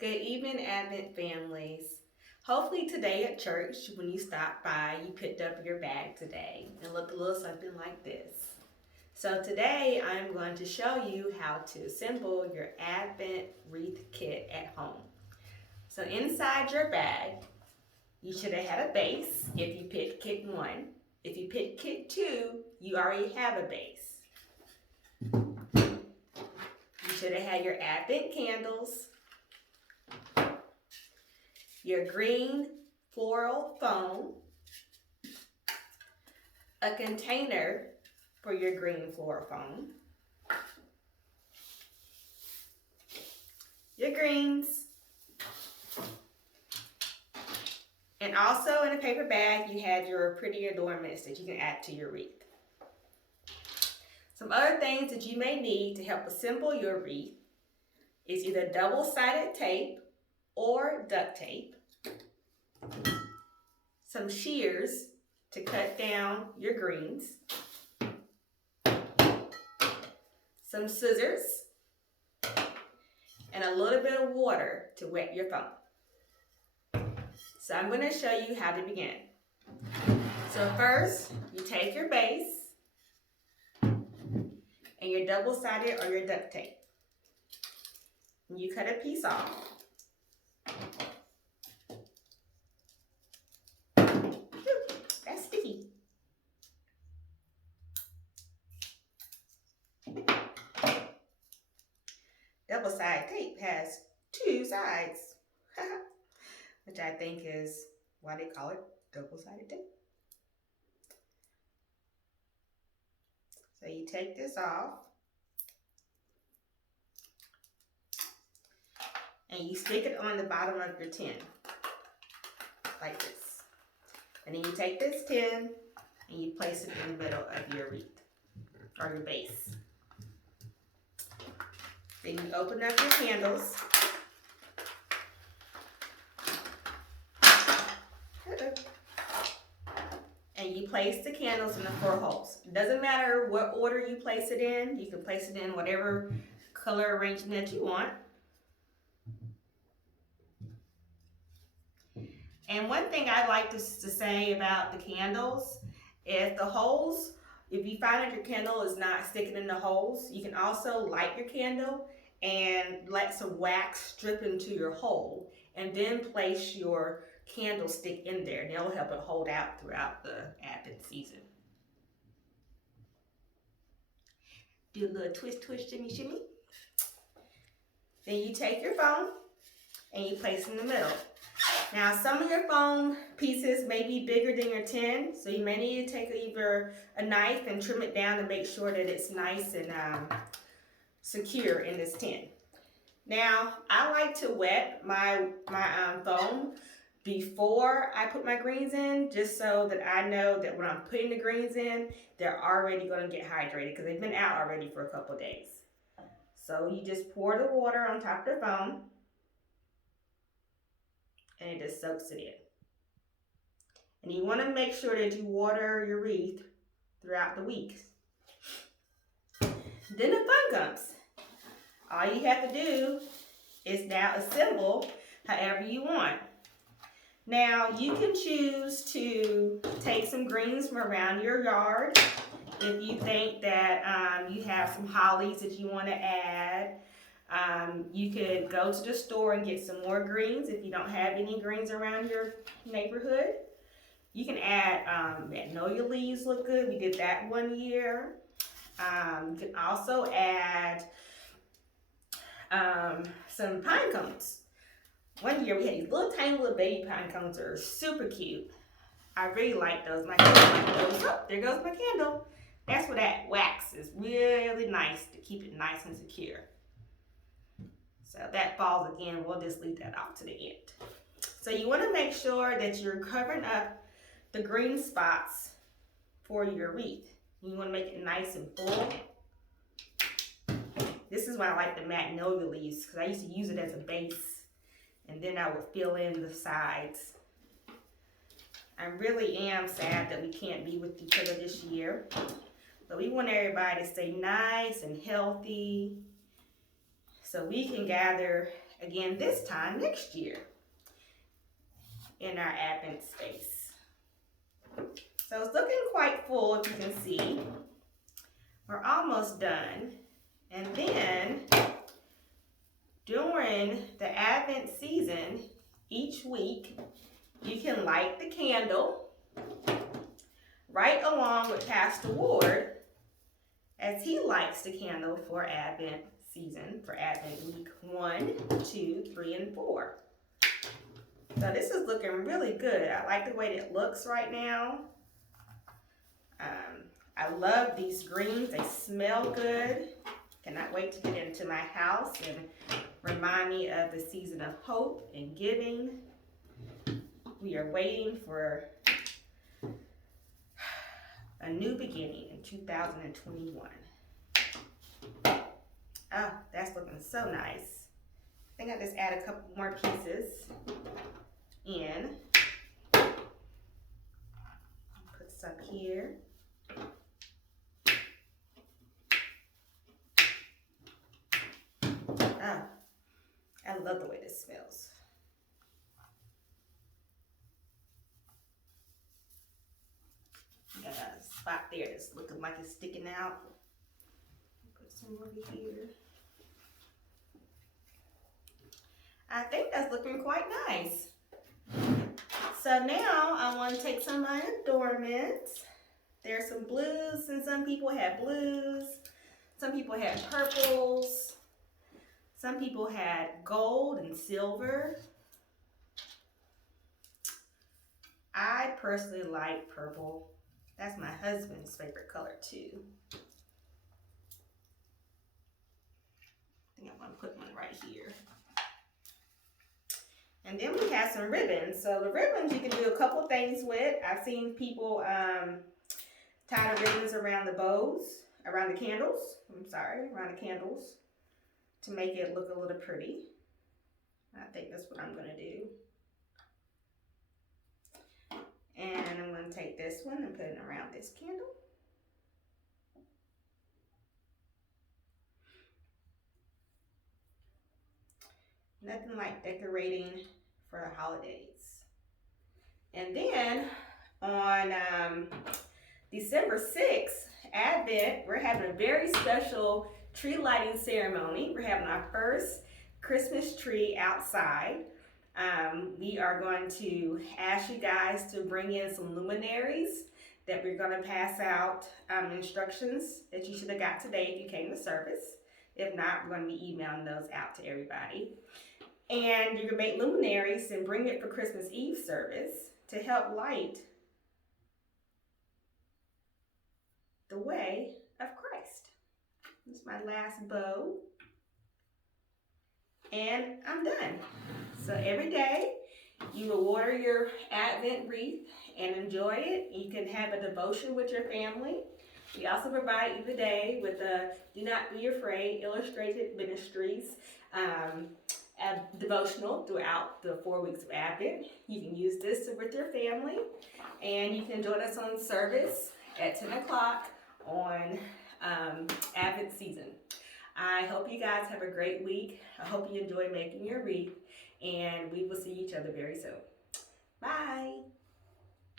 Good evening, Advent families. Hopefully today at church, when you stopped by, you picked up your bag today and looked a little something like this. So today I'm going to show you how to assemble your Advent wreath kit at home. So inside your bag, you should have had a base if you picked kit 1. If you picked kit 2, you already have a base. You should have had your Advent candles, your green floral foam, a container for your green floral foam, your greens, and also in a paper bag you had your pretty adornments that you can add to your wreath. Some other things that you may need to help assemble your wreath is either double-sided tape or duct tape, some shears to cut down your greens, some scissors, and a little bit of water to wet your foam. So I'm going to show you how to begin. So first, you take your base and your double-sided or your duct tape. And you cut a piece off. That's sticky. Double-sided tape has 2 sides, which I think is why they call it double-sided tape. So you take this off and you stick it on the bottom of your tin like this. And then you take this tin and you place it in the middle of your wreath or your base. Then you open up your candles. And you place the candles in the 4 holes. It doesn't matter what order you place it in. You can place it in whatever color arrangement that you want. And one thing I like to say about the candles is the holes, if you find that your candle is not sticking in the holes, you can also light your candle and let some wax drip into your hole and then place your candlestick in there, and it'll help it hold out throughout the Advent season. Do a little twist, twist, shimmy, shimmy. Then you take your foam and you place it in the middle. Now some of your foam pieces may be bigger than your tin, so you may need to take either a knife and trim it down to make sure that it's nice and secure in this tin. Now I like to wet my foam before I put my greens in, just so that I know that when I'm putting the greens in, they're already going to get hydrated because they've been out already for a couple days. So you just pour the water on top of the foam and it just soaks it in. And you want to make sure that you water your wreath throughout the week. Then the fun comes. All you have to do is now assemble however you want. Now you can choose to take some greens from around your yard if you think that you have some hollies that you want to add. You could go to the store and get some more greens if you don't have any greens around your neighborhood. You can add magnolia leaves, look good. We did that one year. You can also add some pine cones. One year we had these little tiny little baby pine cones that are super cute. I really like those. My kids like those. Oh, there goes my candle. That's where that wax is really nice to keep it nice and secure. So that falls again, we'll just leave that off to the end. So you want to make sure that you're covering up the green spots for your wreath. You want to make it nice and full. This is why I like the magnolia leaves, because I used to use it as a base and then I would fill in the sides. I really am sad that we can't be with each other this year, but we want everybody to stay nice and healthy so we can gather again this time next year in our Advent space. So it's looking quite full, if you can see. We're almost done. And then during the Advent season, each week, you can light the candle right along with Pastor Ward as he lights the candle for Advent season, for Advent week 1, 2, 3, and 4. So this is looking really good. I like the way it looks right now. I love these greens. They smell good. Cannot wait to get into my house and remind me of the season of hope and giving. We are waiting for a new beginning in 2021. Oh, that's looking so nice. I think I just add a couple more pieces in. Put some here. Oh, I love the way this smells. Got a spot there that's looking like it's sticking out. Put some over here. I think that's looking quite nice. So now I want to take some of my adornments. There's some blues, and some people had blues. Some people had purples. Some people had gold and silver. I personally like purple. That's my husband's favorite color too. I think I'm gonna put one right here. And then we have some ribbons. So the ribbons you can do a couple things with. I've seen people tie the ribbons around the bows, around the candles. Around the candles to make it look a little pretty. I think that's what I'm gonna do. And I'm going to take this one and put it around this candle. Nothing like decorating for the holidays. And then on December 6th, Advent, we're having a very special tree lighting ceremony. We're having our first Christmas tree outside. We are going to ask you guys to bring in some luminaries that we're going to pass out instructions that you should have got today if you came to service. If not, we're going to be emailing those out to everybody. And you can make luminaries and bring it for Christmas Eve service to help light the way of Christ. This is my last bow. And I'm done. So every day you will water your Advent wreath and enjoy it. You can have a devotion with your family. We also provide you today with a Do Not Be Afraid Illustrated Ministries devotional throughout the 4 weeks of Advent. You can use this with your family, and you can join us on service at 10 o'clock on Advent season. I hope you guys have a great week. I hope you enjoy making your wreath, and we will see each other very soon. Bye.